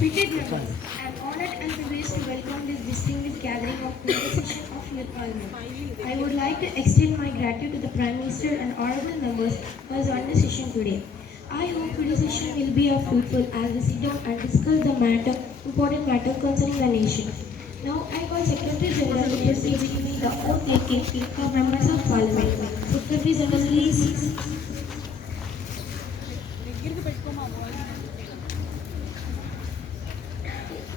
Respected members, I am honored and privileged to welcome this distinguished gathering of conversation of your parliament. I would like to extend my gratitude to the Prime Minister and honorable members for joining the session today. I hope today's session will be fruitful as we sit down and discuss the important matter concerning the nation. Now I call Secretary General to proceed with the oath taking for members of Parliament. Secretary General, please.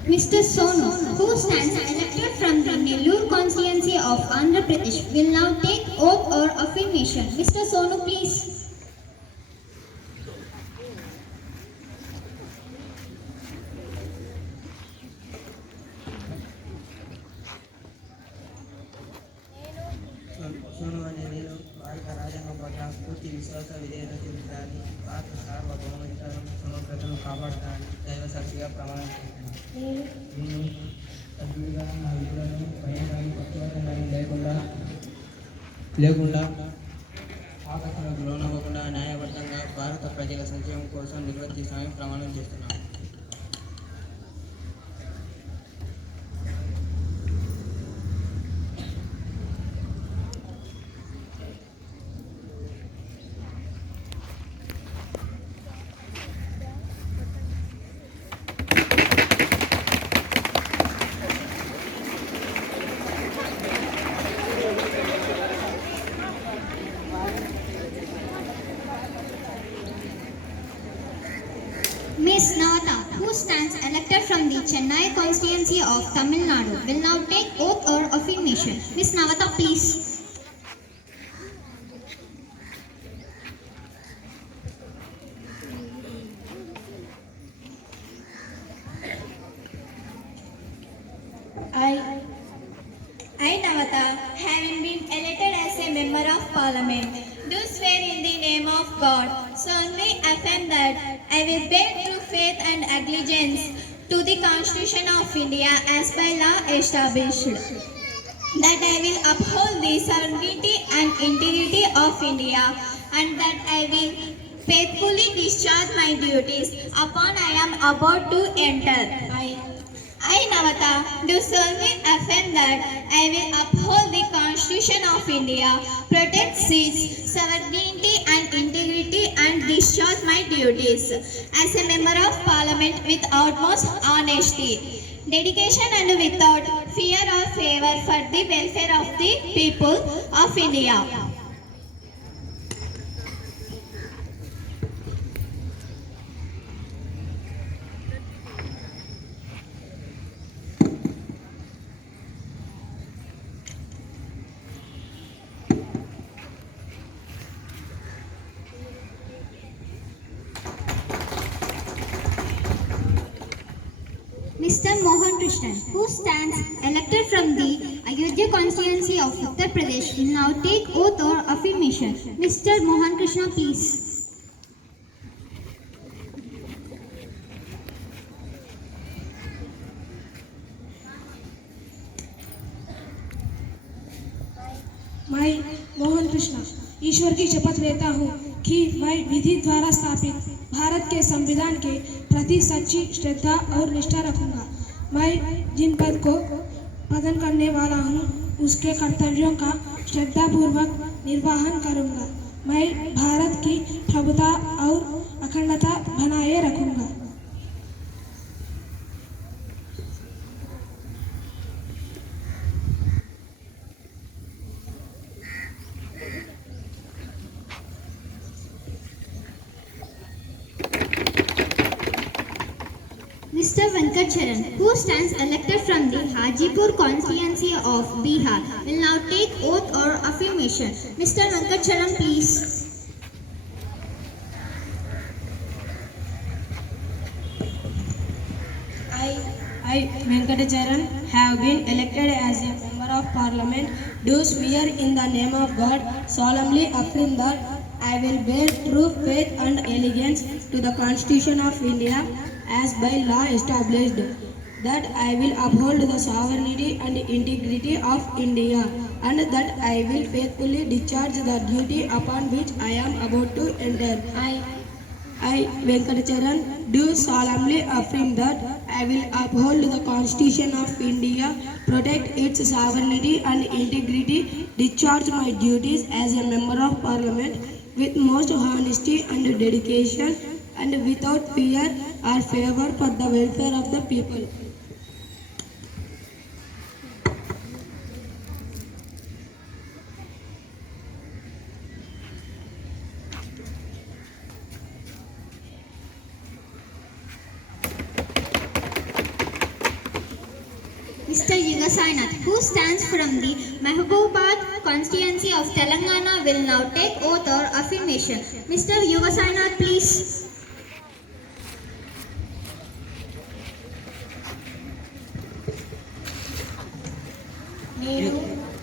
Mr. Sonu, who stands elected from the Nellore constituency of Andhra Pradesh, will now take oath or affirmation. Mr. Sonu, please. Sonu అనే నేను భారత రాజ్యాంగం పట్ల పూర్తి విశ్వాస విధేయత చూపుతానని భారత సార్వభౌమికతను సమగ్రతను కాపాడుతానని దైవ సాక్షిగా ప్రమాణం చేస్తున్నాను. నేను సభ్యుడిగా నా విధులను భయం కానీ పక్షపాతం కానీ లేకుండా ఆకర్షణకు లోనవ్వకుండా న్యాయబద్ధంగా భారత ప్రజల సంక్షేమం కోసం నిర్వర్తిస్తానని ప్రమాణం చేస్తున్నాను. Ms. Navata, who stands elected from the Chennai constituency of Tamil Nadu, will now take oath or affirmation. Ms. Navata, please. I, Navata, having been elected as a member of Parliament, do swear in the name of God, solemnly affirm that I will bear true faith and allegiance to the Constitution of India as by law established, that I will uphold the sovereignty and integrity of India, and that I will faithfully discharge my duties upon I am about to enter. I, Navata, do solemnly affirm that I will uphold the Constitution of India, protect its sovereignty and integrity, and discharge my duties as a member of Parliament with utmost honesty, dedication, and without fear or favor for the welfare of the people of India. Mr. Mohan Krishnan, who stands elected from the Ayodhya constituency of Uttar Pradesh, will now take oath or affirmation. Mr. Mohan Krishnan, please. मैं मोहन कृष्णा ईश्वर की शपथ लेता हूँ कि मैं विधि द्वारा स्थापित भारत के संविधान के प्रति सच्ची श्रद्धा और निष्ठा रखूंगा। मैं जिन पद को प्रदान करने वाला हूँ उसके कर्तव्यों का श्रद्धापूर्वक निर्वहन करूंगा। मैं भारत की प्रभुता और अखंडता बनाए रखूंगा। Mr. Venkat Charan, who stands elected from the Hajipur constituency of Bihar, will now take oath or affirmation. Mr. Venkat Charan, please. I, Venkatacharan, have been elected as a member of of Parliament, do swear in the name of God, solemnly affirm that I will bear true faith and allegiance to the Constitution of India as by law established, that I will uphold the sovereignty and integrity of India, and that I will faithfully discharge the duty upon which I am about to enter. I, Venkatacharan, do solemnly affirm that I will uphold the Constitution of India, protect its sovereignty and integrity, discharge my duties as a member of Parliament with most honesty and dedication, and without fear or favor for the welfare of the people. Mr. Yuga Sainath, who stands from the Mahbubabad constituency of Telangana, will now take oath or affirmation. Mr. Yuga Sainath, please.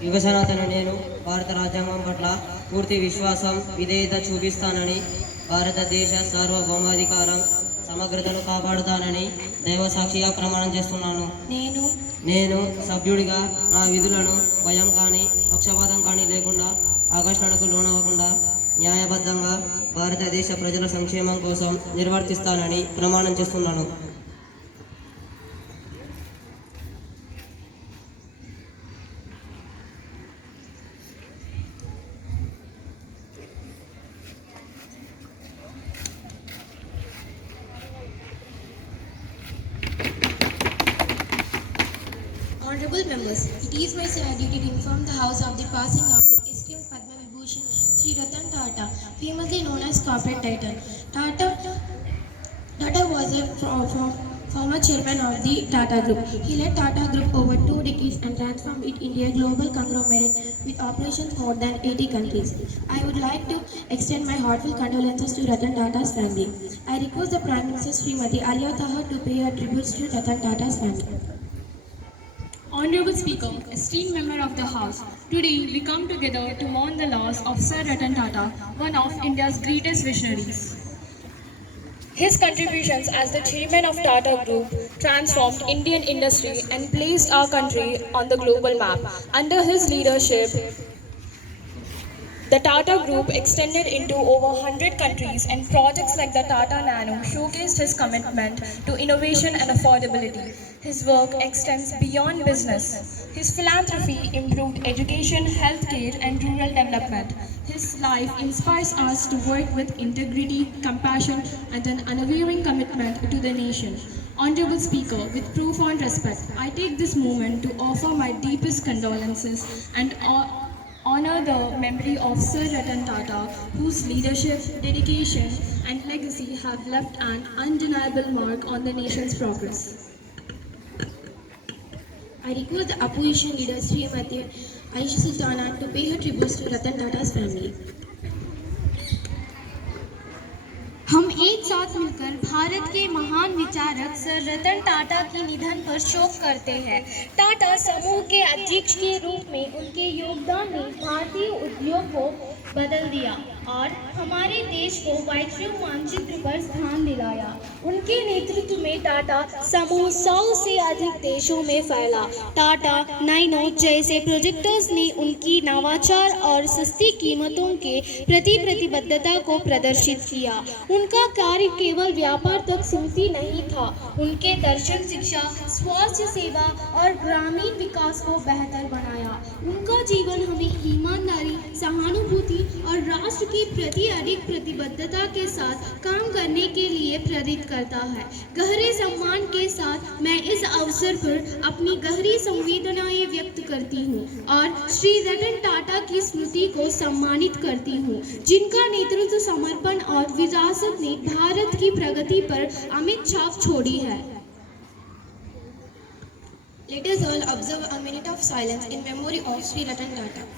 యుగ సనాతన నేను భారత రాజ్యాంగం పట్ల పూర్తి విశ్వాసం విధేయత చూపిస్తానని, భారతదేశ సార్వభౌమాధికారం సమగ్రతను కాపాడుతానని దైవ సాక్షిగా ప్రమాణం చేస్తున్నాను. నేను సభ్యుడిగా నా విధులను భయం కానీ పక్షపాతం కానీ లేకుండా ఆకర్షణకు లోనవ్వకుండా న్యాయబద్ధంగా భారతదేశ ప్రజల సంక్షేమం కోసం నిర్వర్తిస్తానని ప్రమాణం చేస్తున్నాను. Honorable members, it is my sad duty to inform the House of the passing of the esteemed Padma Vibhushan Sri Ratan Tata, famously known as Corporate Titan. Tata was a former chairman of the Tata Group. He led Tata Group over 2 decades and transformed it into a global conglomerate with operations more than 80 countries. I would like to extend my heartfelt condolences to Ratan Tata's family. I request the Prime Minister Srimati Aliya Taha to pay her tributes to Ratan Tata's family. Honorable Speaker, esteemed member of the House, today we come together to mourn the loss of Sir Ratan Tata, one of India's greatest visionaries. His contributions as the chairman of Tata Group transformed Indian industry and placed our country on the global map. Under his leadership, the Tata Group extended into over 100 countries, and projects like the Tata Nano showcased his commitment to innovation and affordability. His work extends beyond business. His philanthropy improved education, healthcare, and rural development. His life inspires us to work with integrity, compassion, and an unwavering commitment to the nation. Honorable Speaker, with profound respect, I take this moment to offer my deepest condolences and honor the memory of Sir Ratan Tata, whose leadership, dedication, and legacy have left an undeniable mark on the nation's progress. I request the opposition leader Srimati Aisha Sultana to pay her tributes to Ratan Tata's family. हम एक साथ मिलकर भारत के महान विचारक sir Ratan Tata के निधन पर शोक करते हैं। टाटा समूह के अध्यक्ष के रूप में उनके योगदान ने भारतीय उद्योग को बदल दिया और हमारे देश को वैश्विक मानचित्र पर स्थान दिलाया। उनके नेतृत्व में टाटा समूह 100 से अधिक देशों में फैला। टाटा नैनो जैसे प्रोजेक्टर्स ने उनकी नवाचार और सस्ती कीमतों के प्रति प्रतिबद्धता को प्रदर्शित किया। उनका कार्य केवल व्यापार तक सीमित नहीं था। उनके दर्शन, शिक्षा, स्वास्थ्य सेवा और ग्रामीण विकास को बेहतर बनाया। उनका जीवन हमें ईमानदारी, सहानुभूति और राष्ट्र के प्रति अधिक प्रतिबद्धता के साथ काम करने के लिए प्रेरित करता है। गहरे सम्मान के साथ मैं इस अवसर पर अपनी गहरी संवेदनाएं व्यक्त करती हूँ और श्री रतन टाटा की स्मृति को सम्मानित करती हूँ, जिनका नेतृत्व, समर्पण और विरासत ने भारत की प्रगति पर अमिट छाप छोड़ी है। Let us all observe a minute of silence in memory of Sri Ratan Tata.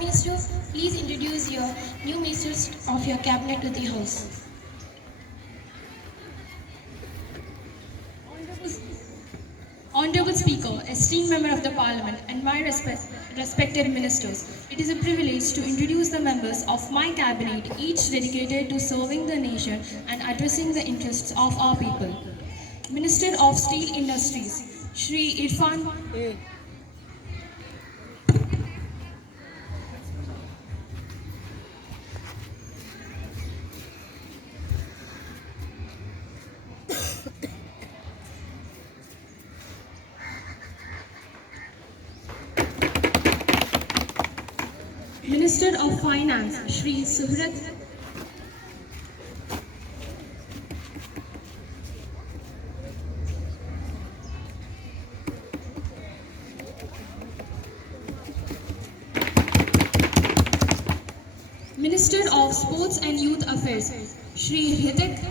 Minister, please introduce your new ministers of your cabinet to the House. Honorable Speaker, esteemed member of the Parliament, and my respected ministers, it is a privilege to introduce the members of my cabinet, each dedicated to serving the nation and addressing the interests of our people. Minister of Steel Industries, Shri Irfan. Minister of Finance, Shri Suhrat. Minister of Sports and Youth Affairs, Shri Hritik.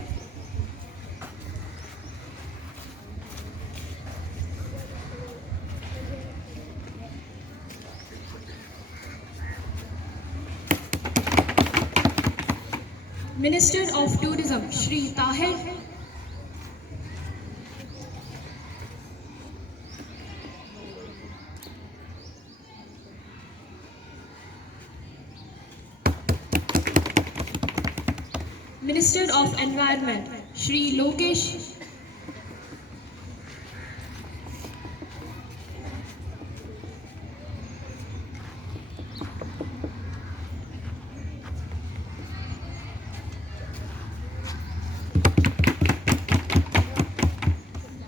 Minister of Tourism, Shri Tahir. Minister of Environment, Shri Lokesh.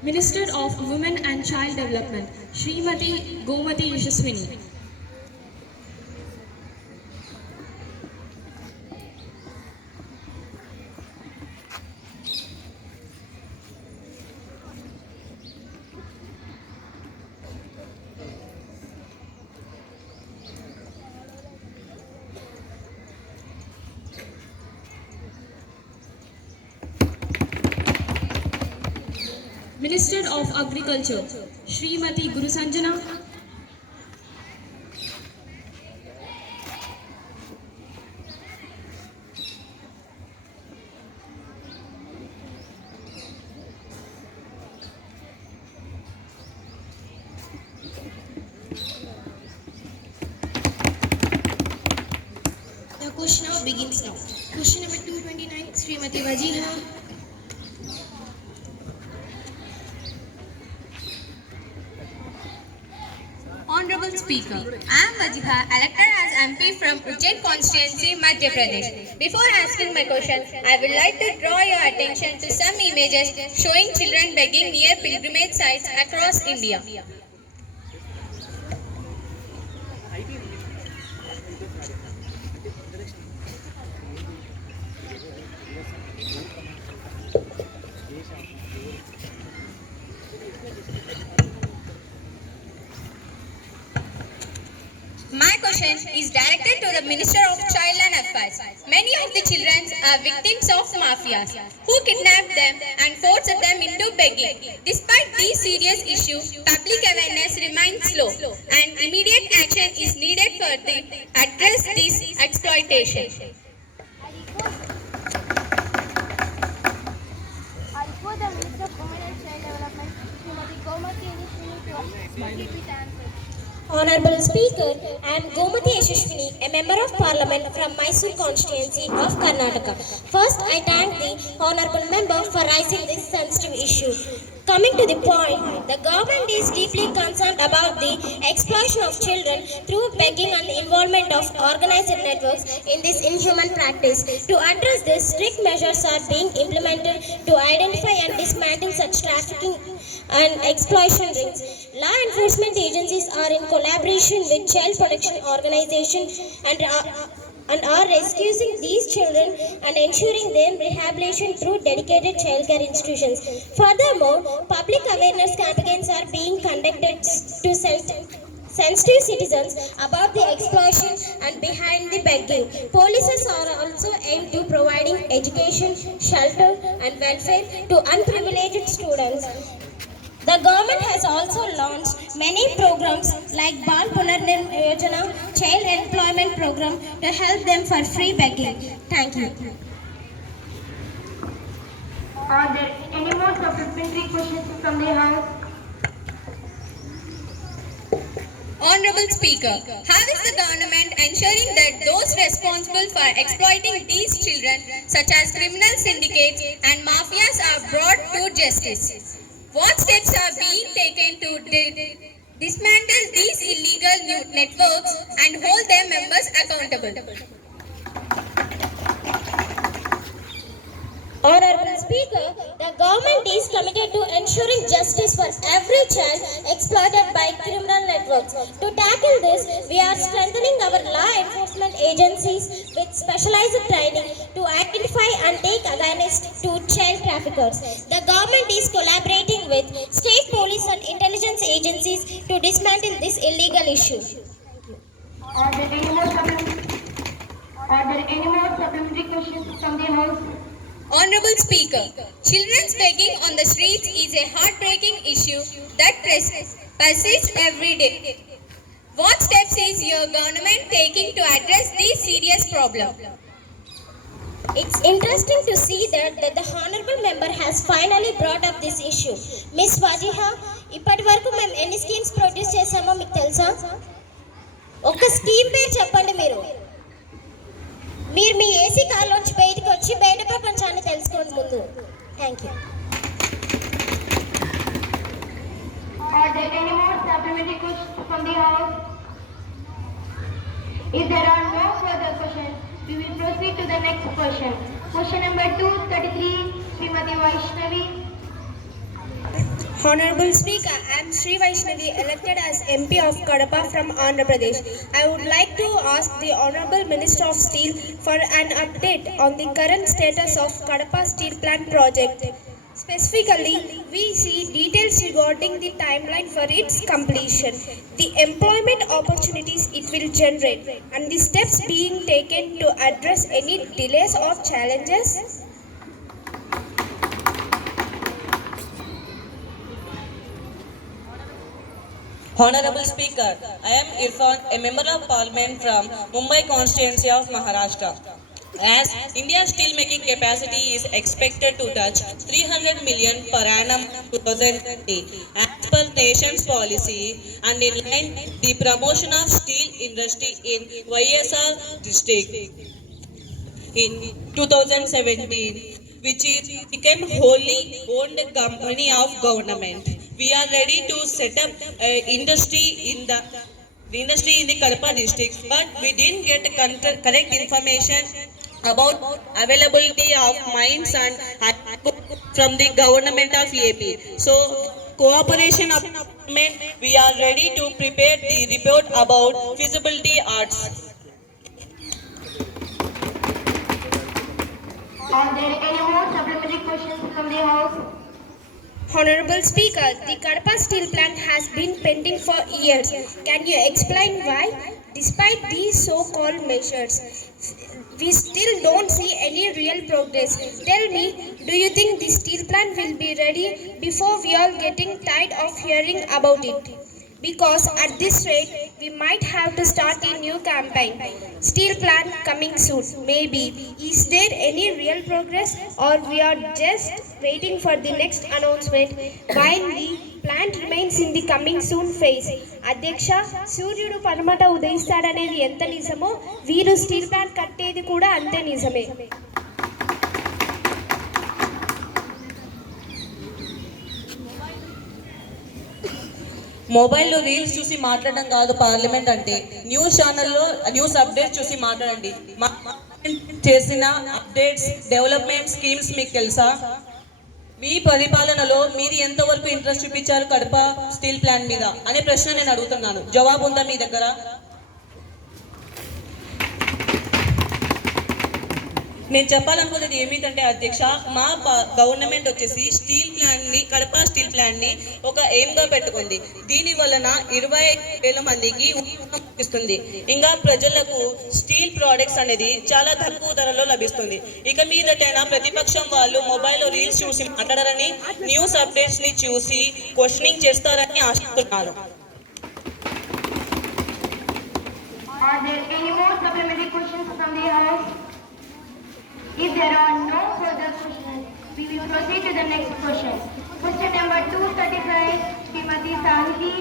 Minister of Women and Child Development, Srimati Gomati Yashaswini. Minister of Agriculture, Srimati Gurusanjana. The question now begins now. Question number 229, Srimati Wajiha. Honorable Speaker, I am Wajiha, elected as MP from Ujjain constituency, Madhya Pradesh. Before asking my question, I would like to draw your attention to some images showing children begging near pilgrimage sites across India. My question is directed to the Minister of Child and Affairs. Many of the children are victims of mafias who kidnap them and force them into begging. Despite these serious issues, public awareness remains low and immediate action is needed for the address this exploitation. I request the Minister of Women and Child Development, Srimati Gomati Yashaswini, to give it answer. Honorable Speaker, I am Gomati Yashaswini, a member of Parliament from Mysore constituency of Karnataka. First, I thank the Honorable Member for raising this sensitive issue. Coming to the point, the government is deeply concerned about the exploitation of children through begging and the involvement of organized networks in this inhuman practice. To address this, strict measures are being implemented to identify and dismantle such trafficking and exploitation rings. Law enforcement agencies are in collaboration with child protection organizations and are rescuing these children and ensuring their rehabilitation through dedicated childcare institutions. Furthermore, public awareness campaigns are being conducted to sensitive citizens about the exploitation and behind the begging. Policies are also aimed to providing education, shelter and welfare to unprivileged students. The government has also launched many programs like Bal Punarnirman Yojana, Child Employment Program to help them for free begging. Thank you. Are there any more supplementary questions from the House? Honorable Speaker, how is the government ensuring that those responsible for exploiting these children, such as criminal syndicates and mafias, are brought to justice? What steps are being taken to dismantle these illegal networks and hold their members accountable? Honorable Speaker, the government is committed to ensuring justice for every child exploited by criminal networks. To tackle this, we are strengthening our law enforcement agencies with specialized training to identify and take against to child traffickers. The government is collaborating with state police and intelligence agencies to dismantle this illegal issue. Are there any more supplementary questions from the House? Honorable Speaker, children's begging on the streets is a heartbreaking issue that persists every day. What steps is your government taking to address this serious problem? It's interesting to see that the honorable member has finally brought up this issue. Miss Wajiha, ఇప్పటి వరకు మేము ఎన్ని schemes produce చేసామో మీకు తెలుసా? ఒక scheme పేరు చెప్పండి మీరు. మీరు మీ ఏసీ కార్లోంచి బయటకు వచ్చి బయట ప్రపంచాన్ని తెలుసుకోండి ముందు. Thank you. Are there any more supplementary questions from the House? If there are no further questions, we will proceed to the next question. Question number 233, Srimati Vaishnavi. Honorable Speaker, I am Sri Vaishnavi, elected as MP of Kadapa from Andhra Pradesh. I would like to ask the Honorable Minister of Steel for an update on the current status of Kadapa Steel Plant project. Specifically, we see details regarding the timeline for its completion, the employment opportunities it will generate, and the steps being taken to address any delays or challenges. Honorable Speaker, I am Irfan, a Member of Parliament from Mumbai constituency of Maharashtra. As India's steelmaking capacity is expected to touch 300 million per annum 2030, as per nation's policy and in line the promotion of steel industry in YSR district in 2017, which is became wholly owned company of government. We are ready to set up industry in the Kadapa district, but we didn't get correct information about availability of mines and from the government of AP. So cooperation of government, we are ready to prepare the report about feasibility arts. Are there any more supplementary questions from the House? Honorable Speaker, the Kadapa steel plant has been pending for years. Can you explain why? Despite these so-called measures, we still don't see any real progress. Tell me, do you think the steel plant will be ready before we are getting tired of hearing about it? Because at this rate, we might have to start a new campaign. Steel plant coming soon, maybe. Is there any real progress or we are just waiting for the next announcement while the plant remains in the coming soon phase? అధ్యక్ష, సూర్యుడు పడమట ఉదయిస్తాడనేది ఎంత నిజమో వీరు steel plant కట్టేది కూడా అంతే నిజమే. మొబైల్లో రీల్స్ చూసి మాట్లాడడం కాదు పార్లమెంట్ అంటే. న్యూస్ ఛానల్లో న్యూస్ అప్డేట్స్ చూసి మాట్లాడండి. చేసిన అప్డేట్స్, డెవలప్మెంట్ స్కీమ్స్ మీకు తెలుసా? మీ పరిపాలనలో మీరు ఎంతవరకు ఇంట్రెస్ట్ చూపించారు కడప స్టీల్ ప్లాంట్ మీద అనే ప్రశ్న నేను అడుగుతున్నాను. జవాబు ఉందా మీ దగ్గర? నేను చెప్పాలనుకున్నది ఏమిటంటే అధ్యక్ష, మా గవర్నమెంట్ వచ్చేసి స్టీల్ ప్లాంట్ని, కడప స్టీల్ ప్లాంట్ని ఒక ఎయిమ్గా పెట్టుకుంది. దీని వలన 20,000 మందికి ఉద్యోగం ఇస్తుంది. ఇంకా ప్రజలకు స్టీల్ ప్రోడక్ట్స్ అనేది చాలా తక్కువ ధరలో లభిస్తుంది. ఇక మీదటైనా ప్రతిపక్షం వాళ్ళు మొబైల్లో రీల్స్ చూసి మాట్లాడారని, న్యూస్ అప్డేట్స్ని చూసి క్వశ్చనింగ్ చేస్తారని ఆశిస్తున్నారు. Are there any more supplementary questions from the House? If there are no further questions, we will proceed to the next question. Question number 235, Srimati Sahiti.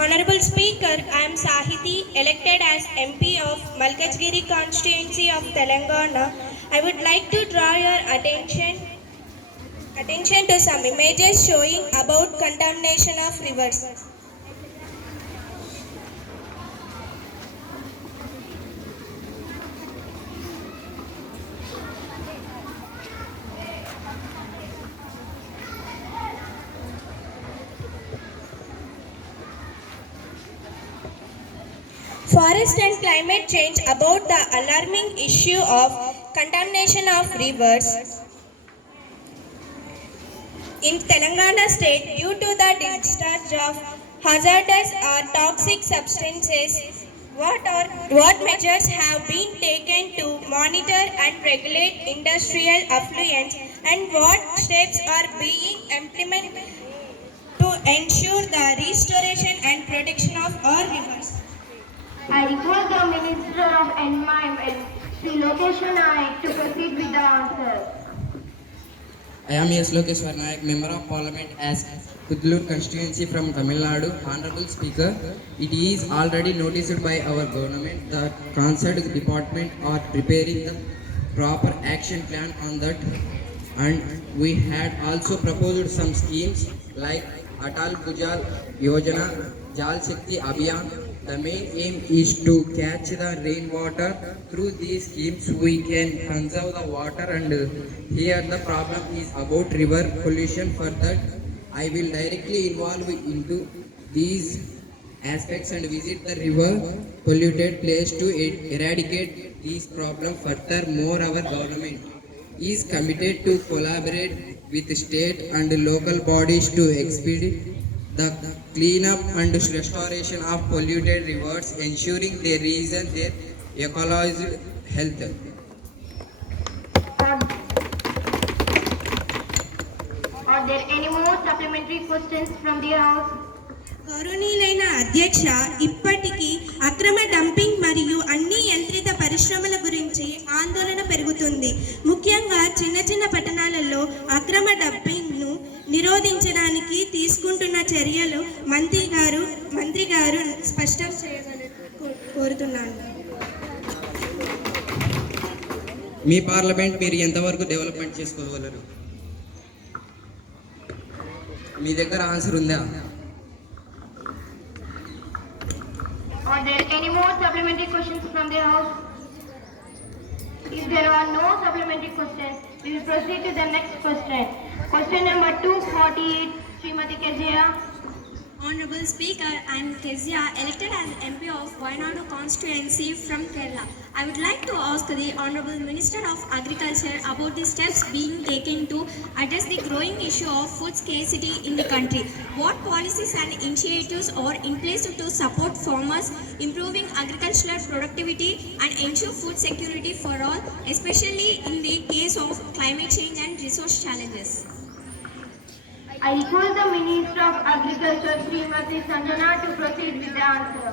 Honorable Speaker, I am Sahiti, elected as MP of Malkajgiri constituency of Telangana. I would like to draw your attention to some images showing about contamination of rivers. Forest and climate change about the alarming issue of contamination of rivers in Telangana state due to the discharge of hazardous or toxic substances. What measures have been taken to monitor and regulate industrial effluents, and what steps are being implemented to ensure the restoration and protection of our rivers? I request the Minister of Environment, Sri Lokesh Naik, to proceed with the answer. I am S. Lokeshwar Naik, Member of Parliament as Kudlur constituency from Tamil Nadu. Honorable Speaker, it is already noticed by our government that concerned department are preparing the proper action plan on that, and we had also proposed some schemes like Atal Bhujal Yojana, Jal Shakti Abhiyan. The main aim is to catch the rainwater. Through these schemes we can conserve the water, and here the problem is about river pollution. For that I will directly involve into these aspects and visit the river polluted place to eradicate these problems. Furthermore, our government is committed to collaborate with state and local bodies to expedite the cleanup and restoration of polluted rivers, ensuring they reason their ecological health. Are there any more supplementary questions from the House? గౌరవనీయులైన అధ్యక్ష, ఇప్పటికీ అక్రమ dumping మరియు అన్ని యంత్రిత పరిశ్రమల గురించి ఆందోళన పెరుగుతుంది. ముఖ్యంగా చిన్న చిన్న పట్టణాలలో అక్రమ డంపింగ్ను నిరోధించడానికి తీసుకుంటున్న చర్యలు మంత్రి గారు స్పష్టం కోరుతున్నాను. మీ పార్లమెంట్ మీరు ఎంతవరకు డెవలప్మెంట్ చేసుకోగలరు? మీ దగ్గర ఆన్సర్ ఉందా? Are there any more supplementary questions from the House? If there are no supplementary questions, we will proceed to the next question. Question number 248, Srimati Kezia. Honorable Speaker, I am Kezia, elected as MP of Wayanadu constituency from Kerala. I would like to ask the Honorable Minister of Agriculture about the steps being taken to address the growing issue of food scarcity in the country. What policies and initiatives are in place to support farmers, improving agricultural productivity and ensure food security for all, especially in the case of climate change and resource challenges? I request the Minister of Agriculture, Srimati Sanjana, to proceed with the answer.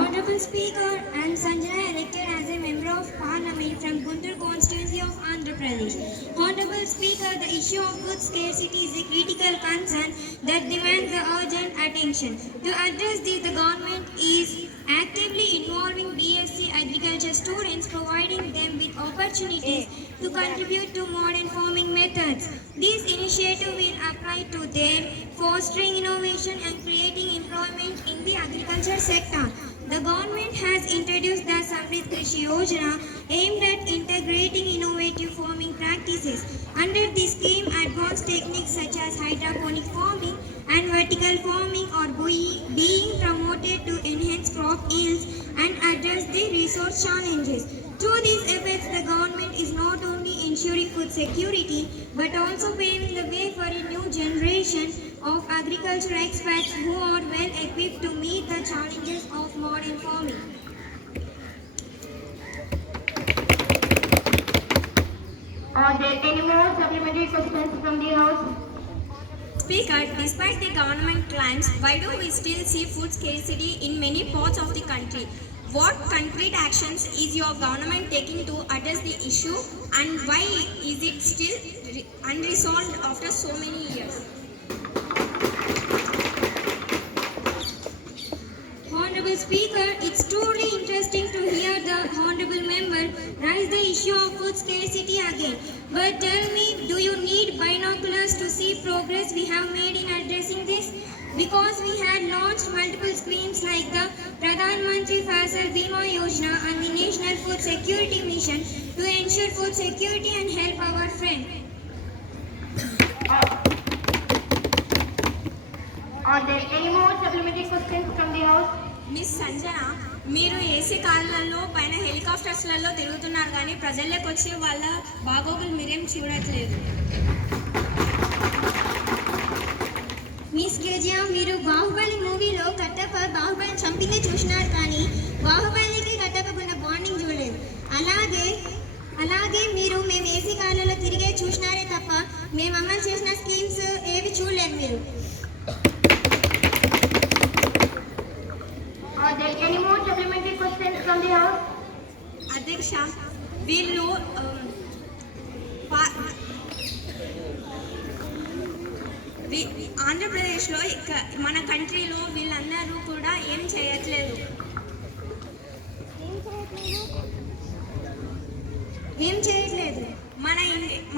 Honorable Speaker, I am Sanjana, elected as a Member of Parliament from Guntur constituency of Andhra Pradesh. Honorable Speaker, the issue of food scarcity is a critical concern that demands the urgent attention. To address this, the government is actively involving BSc Agriculture students, providing them with opportunities to contribute to modern farming methods. This initiative will apply to them, fostering innovation and creating employment in the agriculture sector. The government has introduced the Samrit Krishi Yojana aimed at integrating innovative farming practices. Under this scheme, advanced techniques such as hydroponic farming and vertical farming are being promoted to enhance crop yields and address the resource challenges. To these effects, the government is not only ensuring food security but also paving the way for a new generation of agriculture experts who are well equipped to meet the challenges of modern farming. Are there any more supplementary questions from the House? Speaker, despite the government claims, why do we still see food scarcity in many parts of the country? What concrete actions is your government taking to address the issue, and why is it still unresolved after so many years? Honorable Speaker, it's truly interesting to hear the Honorable Member raise the issue of food scarcity again. But tell me, do you need binoculars to see progress we have made in addressing this? Because we had launched multiple schemes like the Pradhan Mantri Fasal Bima Yojana and the National Food Security Mission to ensure food security and help our friends. Are there any more supplementary questions from the House? Miss Sanjana, మీరు AC కార్లలో పైన హెలికాప్టర్స్లలో తిరుగుతున్నారు కానీ ప్రజల్లోకి వచ్చి వాళ్ళ బాగోగులు మీరేం చూడట్లేదు. మిస్ గిరిజా, మీరు బాహుబలి మూవీలో కట్టప్ప బాహుబలిని చంపిందే చూసినారు కానీ బాహుబలికి కట్టప్పకున్న బాండింగ్ చూడలేదు. అలాగే మీరు మేము ఏసీ కార్లలో తిరిగే చూసినారే తప్ప మేము అమలు చేసిన స్కీమ్స్ ఏవి చూడలేదు మీరు. Are there any more supplementary questions from the House? అధ్యక్ష, వీళ్ళు ఆంధ్రప్రదేశ్లో మన కంట్రీలో వీళ్ళందరూ కూడా ఏం చేయట్లేదు.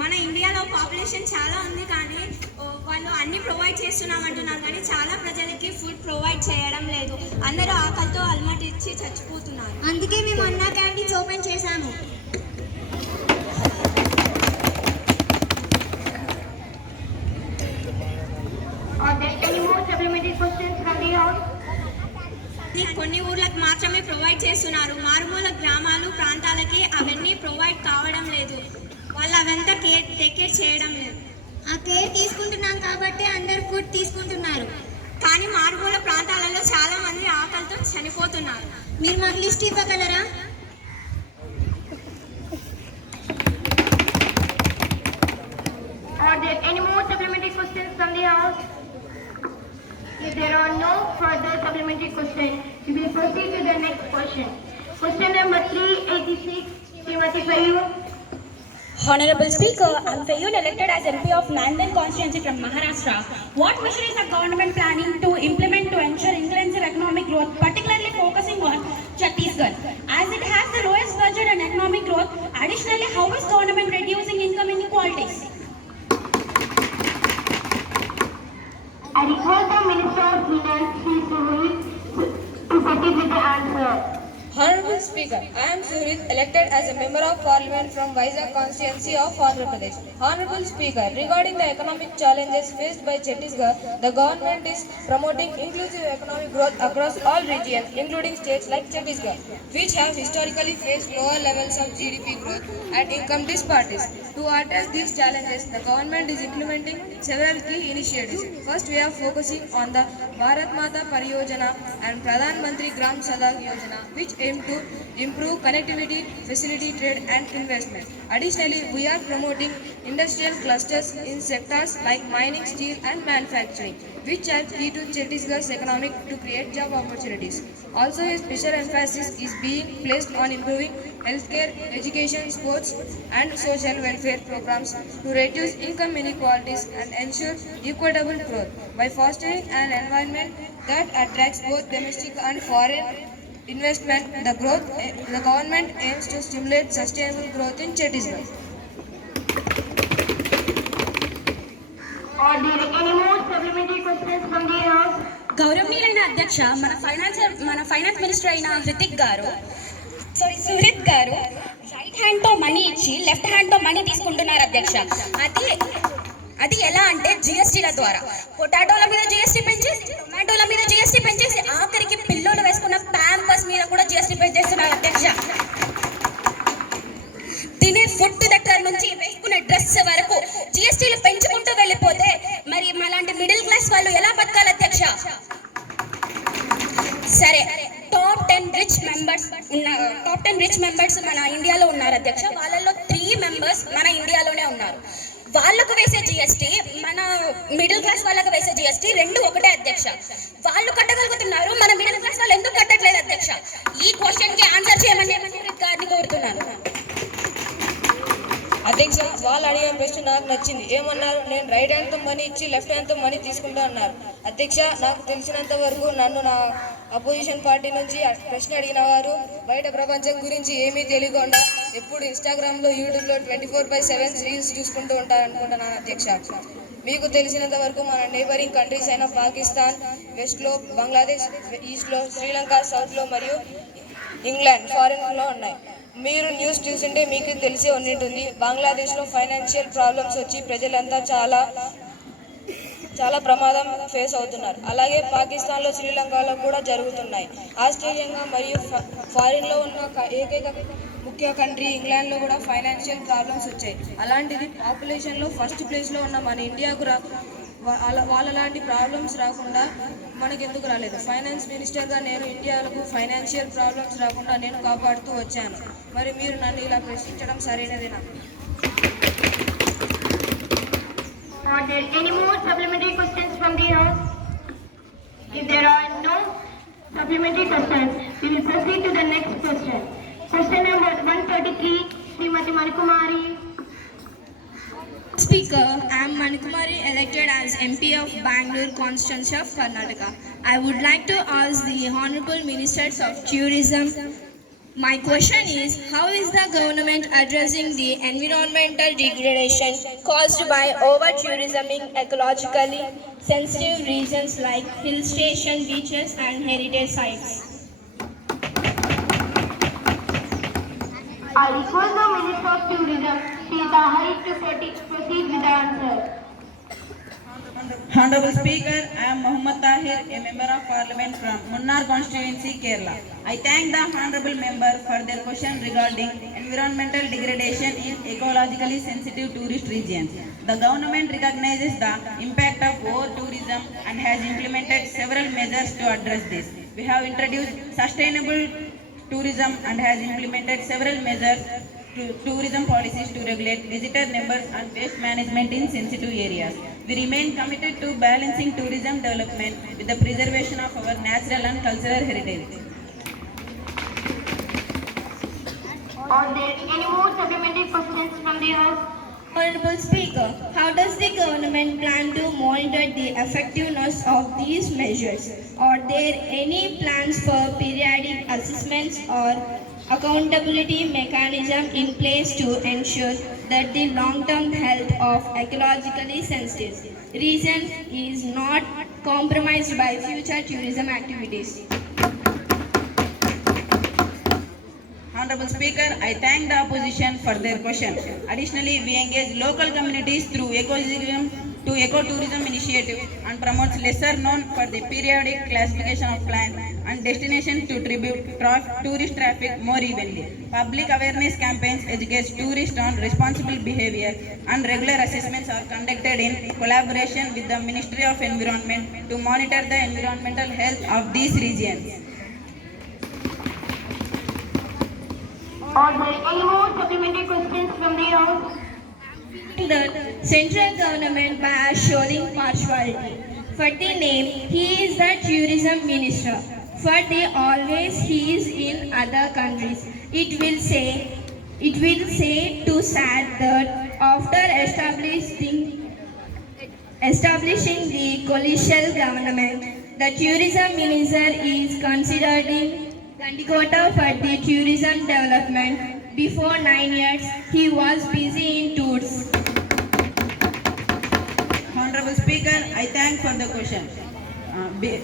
మన ఇండియాలో పాపులేషన్ చాలా ఉంది కానీ వాళ్ళు అన్ని ప్రొవైడ్ చేస్తున్నామంటున్నారు కానీ చాలా ప్రజలకి ఫుడ్ ప్రొవైడ్ చేయడం లేదు. అందరూ ఆకలితో అలమటించి చచ్చిపోతున్నారు. అందుకే మేము అన్నా క్యాంటీన్స్ ఓపెన్ చేశాము. Are there any more supplementary questions from the House? కొన్ని ఊర్లకు మాత్రమే ప్రొవైడ్ చేస్తున్నారు. మారుమూల గ్రామాలు ప్రాంతాలకి అవన్నీ ప్రొవైడ్ కావడం లేదు. వాళ్ళు అవంతా టేక్ కేర్ చేయడం లేదు. ఆ కేర్ తీసుకుంటున్నాం కాబట్టి అందరు ఫుడ్ తీసుకుంటున్నారు. కానీ మారుమూల ప్రాంతాలలో చాలా మంది ఆకలితో చనిపోతున్నారు. మీరు మాకు లిస్ట్ ఇవ్వగలరా? Are there any more supplementary questions from the House? If there are no further supplementary questions, we will proceed to the next question. Question number 386, Srimati Fayyoon. Honorable Speaker, I am Fayyoon, elected as MP of Nandan constituency from Maharashtra. What measures is the government planning to implement to ensure inclusive economic growth, particularly focusing on Chhattisgarh, as it has the lowest budget and economic growth? Additionally, how is government reducing income inequalities? I request the Minister of Finance, Sri Surit, to proceed with the answer. Honorable Speaker, I am Surit, elected as a Member of Parliament from Vizag constituency of Andhra Pradesh. Honorable Speaker, regarding the economic challenges faced by Chhattisgarh, the government is promoting inclusive economic growth across all regions, including states like Chhattisgarh, which have historically faced lower levels of GDP growth and income disparities. To address these challenges, the government is implementing several key initiatives. First, we are focusing on the Bharat Mata Pariyojana and Pradhan Mantri Gram Sadak Yojana, which aim to improve connectivity, facilitate trade and investment. Additionally, we are promoting industrial clusters in sectors like mining, steel and manufacturing, which are key to Chhattisgarh's economic to create job opportunities. Also, a special emphasis is being placed on improving healthcare, education, sports and social welfare programs to reduce income inequalities and ensure equitable growth. By fostering an environment that attracts both domestic and foreign investment, the government aims to stimulate sustainable growth in Chhattisgarh. Are there any more supplementary questions from the House? గౌరవనీయులైన అధ్యక్ష, మన finance minister అయిన సుహృత్ గారు right hand తో money ఇచ్చి left hand తో money తీసుకుంటున్నారు అధ్యక్ష. అది ఎలా అంటే జిఎస్టీల ద్వారా పొటాటోల మీద జిఎస్టీ పెంచేసి, టొమాటోల మీద జిఎస్టీ పెంచేసి, ఆఖరికి పిల్లలు వేసుకున్న ప్యాంపర్స్ మీద కూడా జిఎస్టీ పెంచేస్తున్నారు అధ్యక్ష. తినే ఫుడ్ దగ్గర నుంచి వేసుకునే డ్రెస్ వరకు జిఎస్టీలు పెంచుకుంటూ వెళ్ళిపోతే మరి అలాంటి మిడిల్ క్లాస్ వాళ్ళు ఎలా బతకాలి అధ్యక్ష? సరే, టాప్ 10 రిచ్ మెంబర్స్ మన ఇండియాలో ఉన్నారు అధ్యక్ష. వాళ్ళలో 3 మెంబర్స్ మన ఇండియాలోనే ఉన్నారు. వాళ్ళకు వేసే జిఎస్టీ, మన మిడిల్ క్లాస్ వాళ్ళకు వేసే జిఎస్టీ రెండు ఒకటే అధ్యక్ష. వాళ్ళు కట్టగలుగుతున్నారు, మన మిడిల్ క్లాస్ వాళ్ళు ఎందుకు కట్టట్లేదు అధ్యక్ష? ఈ క్వశ్చన్ కి ఆన్సర్ చేయమని గారిని కోరుతున్నాను. అధ్యక్ష, వాళ్ళు అడిగిన ప్రశ్న నాకు నచ్చింది. ఏమన్నారు? నేను రైట్ హ్యాండ్తో మనీ ఇచ్చి లెఫ్ట్ హ్యాండ్తో మనీ తీసుకుంటా అన్నారు. అధ్యక్ష, నాకు తెలిసినంత వరకు నన్ను నా అపోజిషన్ పార్టీ నుంచి ప్రశ్న అడిగిన వారు బయట ప్రపంచం గురించి ఏమీ తెలియకుండా ఎప్పుడు ఇన్స్టాగ్రామ్లో, యూట్యూబ్లో 24/7 రీల్స్ చూసుకుంటూ ఉంటారనుకుంటున్నాను అధ్యక్ష. మీకు తెలిసినంత వరకు మన నేబరింగ్ కంట్రీస్ అయిన పాకిస్తాన్ వెస్ట్లో, బంగ్లాదేశ్ ఈస్ట్లో, శ్రీలంక సౌత్లో మరియు ఇంగ్లాండ్ ఫారిన్లో ఉన్నాయి. మీరు న్యూస్ చూస్తుంటే మీకు తెలిసే ఉంటుంది. బంగ్లాదేశ్లో ఫైనాన్షియల్ ప్రాబ్లమ్స్ వచ్చి ప్రజలంతా చాలా ప్రమాదం ఫేస్ అవుతున్నారు. అలాగే పాకిస్తాన్లో, శ్రీలంకలో కూడా జరుగుతున్నాయి. ఆస్ట్రేలియా మరియు ఫారిన్లో ఉన్న ఏకైక ముఖ్య కంట్రీ ఇంగ్లాండ్లో కూడా ఫైనాన్షియల్ ప్రాబ్లమ్స్ వచ్చాయి. అలాంటిది పాపులేషన్లో ఫస్ట్ ప్లేస్లో ఉన్న మన ఇండియాకు వాళ్ళలాంటి ప్రాబ్లమ్స్ రాకుండా మనకి ఎందుకు రాలేదు? ఫైనాన్స్ మినిస్టర్గా నేను ఇండియాకు ఫైనాన్షియల్ ప్రాబ్లమ్స్ రాకుండా నేను కాపాడుతూ వచ్చాను. మరి మీరు నన్ను ఇలా ప్రశ్నించడం సరైనదేనా? Are there any more supplementary questions from the House? If there are no supplementary questions, we will proceed to the next question. Question number 133, Srimati Manikumari. Speaker, I am Manikumari, elected as MP of Bangalore constituency of Karnataka. I would like to ask the Honorable Ministers of Tourism. My question is, how is the government addressing the environmental degradation caused by over-tourism in ecologically sensitive regions like hill station, beaches and heritage sites? I request the Minister of Tourism, Sri Tahari, to proceed with the answer. Honorable Speaker, I am Muhammad Tahir, a Member of Parliament from Munnar constituency, Kerala. I thank the Honorable Member for their question regarding environmental degradation in ecologically sensitive tourist regions. The government recognizes the impact of over-tourism and has implemented several measures to address this. We have introduced sustainable tourism and has implemented several measures to tourism policies to regulate visitor numbers and waste management in sensitive areas. We remain committed to balancing tourism development with the preservation of our natural and cultural heritage. Are there any more supplementary questions from the House? Honorable Speaker, how does the government plan to monitor the effectiveness of these measures? Are there any plans for periodic assessments or accountability mechanism in place to ensure that the long-term health of ecologically sensitive regions is not compromised by future tourism activities? Honorable Speaker, I thank the opposition for their question. Additionally, we engage local communities through ecotourism initiative and promotes lesser known for the periodic classification of plants and destinations to tribute tourist traffic more evenly. Public awareness campaigns educate tourists on responsible behavior and regular assessments are conducted in collaboration with the Ministry of Environment to monitor the environmental health of these regions. Are there any more supplementary questions from the House? The central government by showing partiality. For the name, he is the tourism minister. For the always he is in other countries. It will say too sad that after establishing the coalition government, the tourism minister is considering Gandikota for the tourism development. Before 9 years, he was busy in tours. Honorable Speaker, I thank for the question.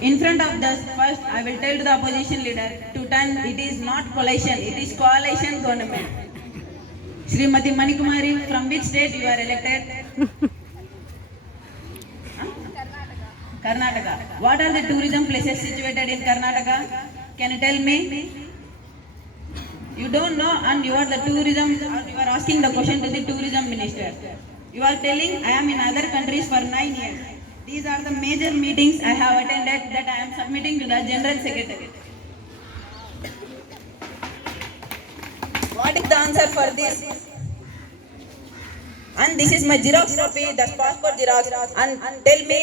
In front of this, first I will tell to the opposition leader to turn it is not coalition, it is coalition government. Srimati Manikumari, from which state you are elected? Karnataka. What are the tourism places situated in Karnataka? Can you tell me? You don't know, and you are the tourism. You are asking the question to the tourism minister. You are telling I am in other countries for 9 years. These are the major meetings I have attended that I am submitting to the General Secretary. What is the answer for this? And this is my Xerox copy, that's passport Xerox. And tell me,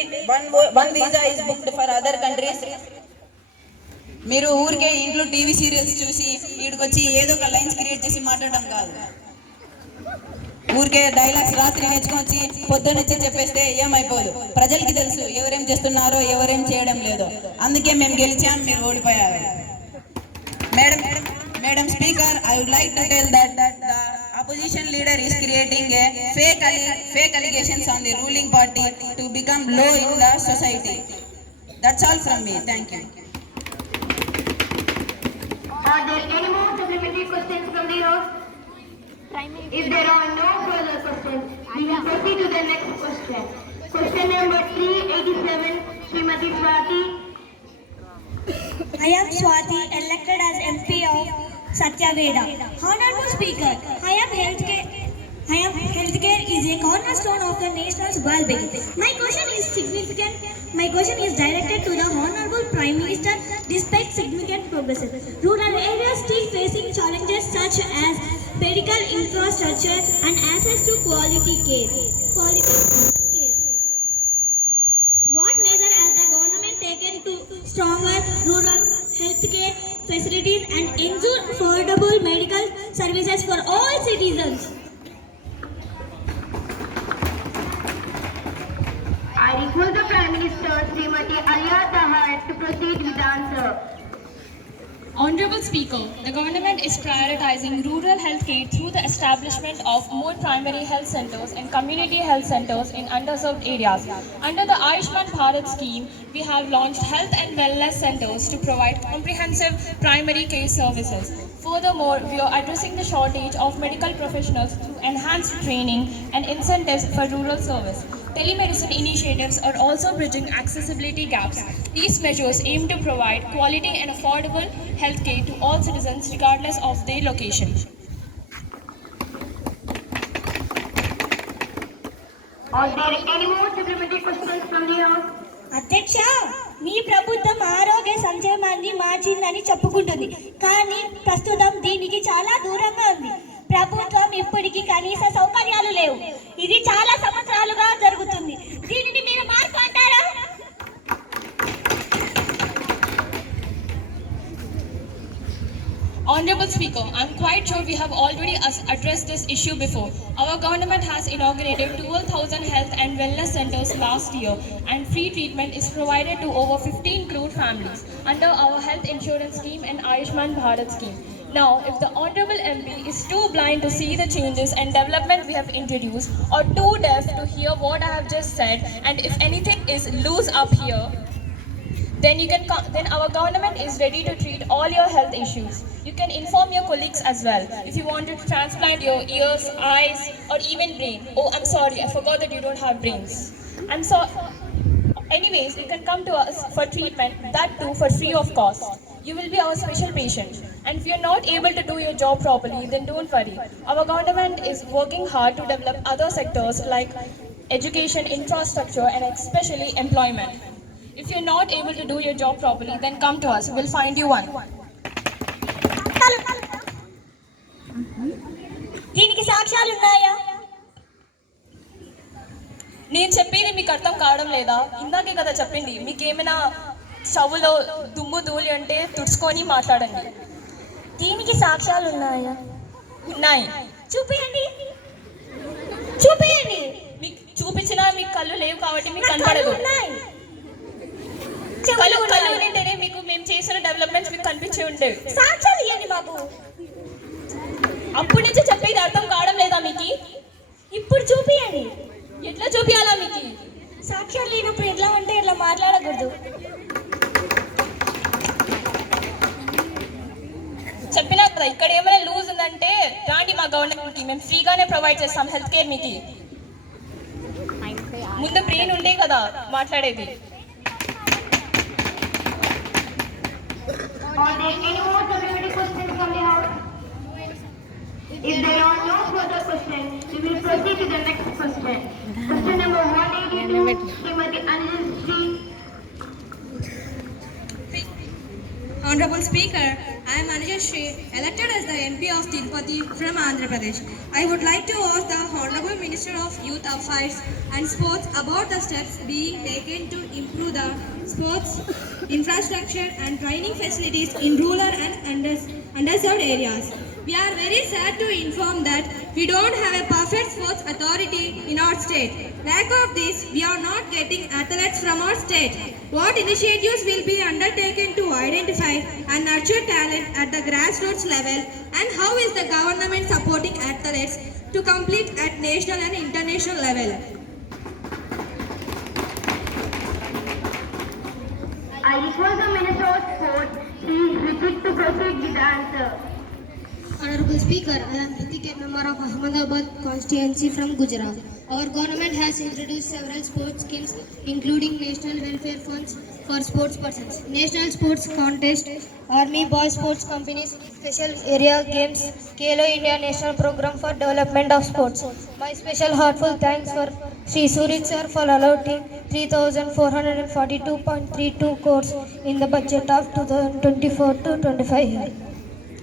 one visa is booked for other countries. మీరు ఊరికే ఇంట్లో TV serials చూసి వీడికి వచ్చి ఏదో ఒక lines create చేసి మాట్లాడడం కాదు. ఊరికే డైలాగ్స్ రాత్రి నేర్చుకొచ్చి పొద్దున్నొచ్చి చెప్పేస్తే ఏమైపోదు. ప్రజలకి తెలుసు ఎవరేం చేస్తున్నారో ఎవరేం చేయడం లేదో. అందుకే మేము గెలిచాం, మీరు ఓడిపోయారు. Madam Speaker, I would like to tell that the opposition leader is creating a fake allegations on the ruling party to become low in the society. That's all from me. Thank you. Are there any more supplementary questions from the House? If there are no further questions, we will proceed to the next question. Question number 387, Srimati Swati. I am Swati, elected as MP of Satyaveda. Honorable Speaker, healthcare is a cornerstone of the nation's well-being. My question is significant. My question is directed to the Honorable Prime Minister. Despite significant progress, rural areas still facing challenges such as medical infrastructure and access to quality care. What measure has the government taken to stronger rural healthcare facilities and ensure affordable medical services for all citizens? I request the Prime Minister, Srimati Aliya Tahar, to proceed with the answer. Honorable Speaker, the government is prioritizing rural health care through the establishment of more primary health centers and community health centers in underserved areas. Under the Ayushman Bharat scheme, we have launched health and wellness centers to provide comprehensive primary care services. Furthermore, we are addressing the shortage of medical professionals through enhanced training and incentives for rural service. Telemedicine initiatives are also bridging accessibility gaps. These measures aim to provide quality and affordable health care to all citizens regardless of their location. Are there any more supplementary questions from the House? అధ్యక్ష, మీ ప్రభుత్వం ఆరోగ్య సంక్షేమాన్ని మార్చిందని చెప్పుకుంటుంది, కానీ ప్రస్తుతం దీనికి చాలా దూరంగా ఉంది. ప్రభుత్వం ఇప్పటికీ కనీస సౌకర్యాలు లేవు. ఇది చాలా సంవత్సరాలుగా జరుగుతుంది. దీనిని మీరు మార్పు అంటారా? Honorable Speaker, I am quite sure we have already addressed this issue before. Our government has inaugurated 12,000 health and wellness centers last year, and free treatment is provided to over 15 crore families under our health insurance scheme and Ayushman Bharat scheme. Now, if the Honorable MP is too blind to see the changes and development we have introduced, or too deaf to hear what I have just said, and if anything is loose up here, then our government is ready to treat all your health issues. You can inform your colleagues as well. If you wanted to transplant your ears, eyes, or even brain. Oh, I'm sorry, I forgot that you don't have brains. I'm sorry. Anyways, you can come to us for treatment, that too for free of cost. You will be our special patient. And if you're not able to do your job properly, then don't worry. Our government is working hard to develop other sectors like education, infrastructure, and especially employment. If you're not able to do your job properly, then come to us. We'll find you one. దీనికి సాక్ష్యాలు ఉన్నాయా? నేను చెప్పేది మీకు అర్థం కావడం లేదా? ఇందాకే కదా చెప్పింది. మీకు ఏమైనా చెవులో దుమ్ము ధూళి అంటే తుడుచుకొని మాట్లాడండి. దీనికి సాక్ష్యాలు ఉన్నాయా? ఉన్నాయి. చూపియండి. మీకు చూపించినా మీకు కళ్ళు లేవు కాబట్టి మీకు కనపడదు. కళ్ళు ఉంటేనే మీకు మేము చేసిన డెవలప్మెంట్స్ మీకు కనిపించి ఉండేవి. సాక్ష్యాలు ఇవ్వండి మాకు. అప్పటి నుంచి చెప్పేది అర్థం కావడం లేదా మీకు? ఇప్పుడు చూపియండి. ఎట్లా చూపించాలా మీకు? సాక్ష్యాలు లేనప్పుడు ఎట్లా అంటే ఎట్లా మాట్లాడకూడదు. చెప్పినా కదా, ఇక్కడ ఏమైనా లూజ్ ఉందంటే రాండి మా గవర్నమెంట్కి, మేము ఫ్రీగానే ప్రొవైడ్ చేస్తాం హెల్త్ కేర్ మీకు. ముందు బ్రెయిన్ ఉండే కదా మాట్లాడేది. Are there any more supplementary questions from the House? If there are no further questions, we will proceed to the next question. Question number 182, Srimati Anjali. Honorable Speaker, I am Anuja Shri, elected as the MP of Tirupati from Andhra Pradesh. I would like to ask the Honorable Minister of Youth Affairs and Sports about the steps being taken to improve the sports infrastructure and training facilities in rural and underserved areas. We are very sad to inform that we don't have a perfect sports authority in our state. Lack of this, we are not getting athletes from our state. What initiatives will be undertaken to identify and nurture talent at the grassroots level, and how is the government supporting athletes to compete at national and international level? I request the Minister of Sports, please repeat to proceed with the answer. Honorable Speaker, I am Ritik, a member of Ahmedabad constituency from Gujarat. Our government has introduced several sports schemes, including National Welfare Funds for sports persons, National Sports Contest, Army Boys Sports Companies, Special Area Games, Khelo India National Program for Development of Sports. My special heartfelt thanks for Sri Surit Sir for allotting 3,442.32 crores in the budget of 2024 to 25 year.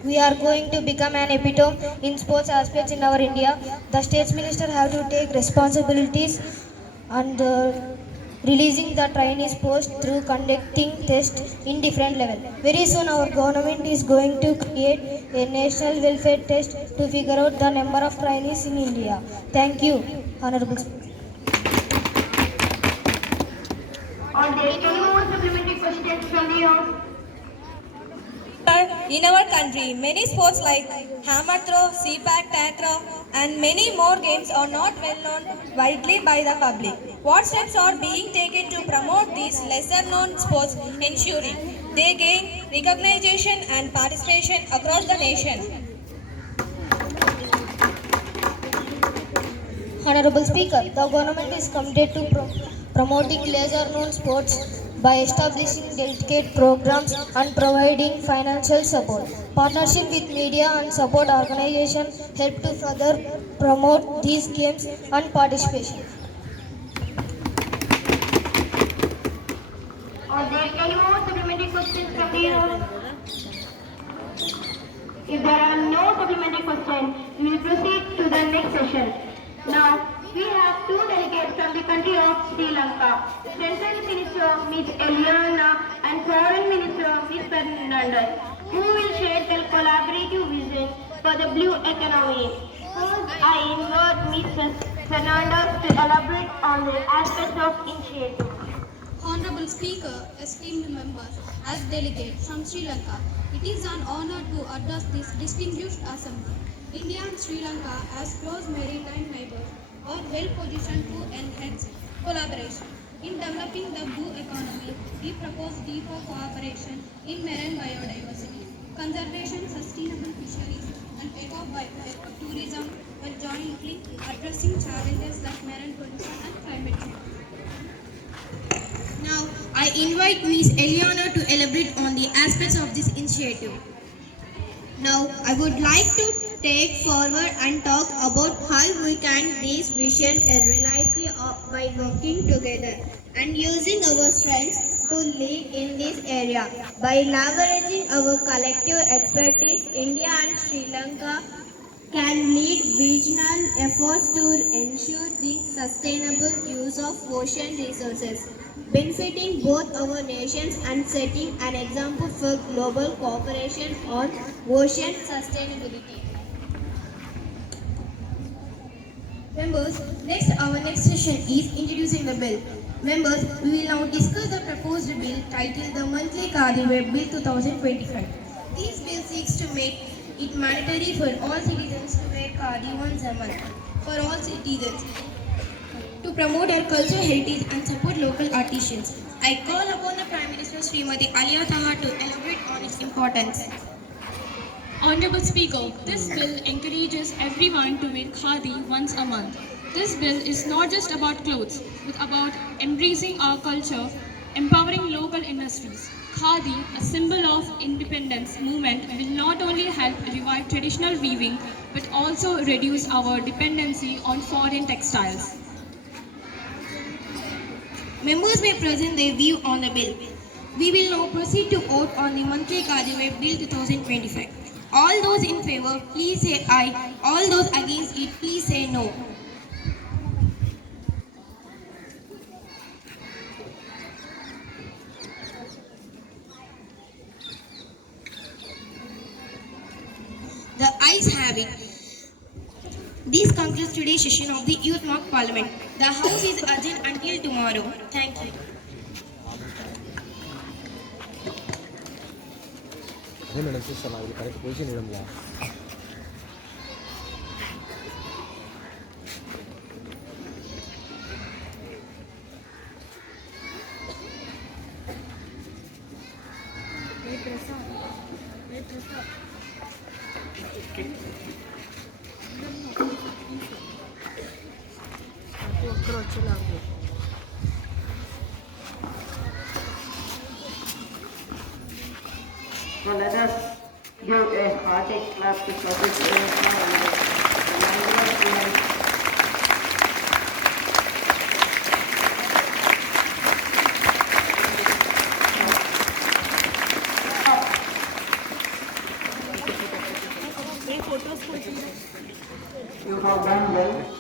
We are going to become an epitome in sports aspects in our India. The States Minister have to take responsibilities and releasing the trainees post through conducting tests in different levels. Very soon our government is going to create a national welfare test to figure out the number of trainees in India. Thank you, Honorable Speaker. Are there any more supplementary questions from the House? In our country, many sports like hammer throw, CPAC, tag throw, and many more games are not well known widely by the public. What steps are being taken to promote these lesser known sports, ensuring they gain recognition and participation across the nation? Honorable Speaker, the government is committed to promoting lesser known sports by establishing dedicated programs and providing financial support. Partnership with media and support organizations help to further promote these games and participation. Are there any more supplementary questions from the House? If there are no supplementary questions, we will proceed to the next session. Now, we have two delegates from the country of Sri Lanka, Central Minister Ms. Eliana and Foreign Minister Ms. Fernandez, who will share their collaborative vision for the blue economy. First, I invite Ms. Fernandez to elaborate on the aspects of initiative. Honorable Speaker, esteemed members, as delegates from Sri Lanka, it is an honor to address this distinguished assembly. India and Sri Lanka, as close maritime neighbors, are well positioned to enhance collaboration. In developing the blue economy, we propose deeper cooperation in marine biodiversity, conservation, sustainable fisheries, and eco-tourism, while jointly addressing challenges like marine pollution and climate change. Now, I invite Ms. Eliana to elaborate on the aspects of this initiative. Now, I would like to take forward and talk about how we can this vision a reality by working together and using our strengths to lead in this area. By leveraging our collective expertise, India and Sri Lanka can lead regional efforts to ensure the sustainable use of ocean resources, benefiting both our nations and setting an example for global cooperation on ocean sustainability. Members, our next session is introducing the bill. Members, we will now discuss the proposed bill titled the Monthly Khadi Web Bill 2025. This bill seeks to make it mandatory for all citizens to wear khadi once a month. For all citizens, to promote our cultural heritage and support local artisans. I call upon the Prime Minister Srimati Alia Taha to elaborate on its importance. Honorable Speaker, this bill encourages everyone to wear khadi once a month. This bill is not just about clothes, but about embracing our culture Empowering local industries. Khadi, a symbol of independence movement, will not only help revive traditional weaving but also reduce our dependency on foreign textiles. Members may present their view on the bill. We will now proceed to vote on the Monthly Cardiway Bill 2025. All those in favor, please say aye. All those against it, please say no. The ayes have it. This concludes today's session of the Youth Mock Parliament. The House is adjourned until tomorrow. Thank you. అదే madam చూస్తాను అది correct position ఇవ్వడంలా ఒక్కరు వచ్చేలాగా So let us give a hearty clap to Professor You have done well.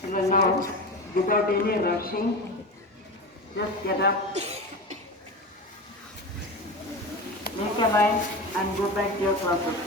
Children, now, without any rushing, just get up, make a line and go back to your classes.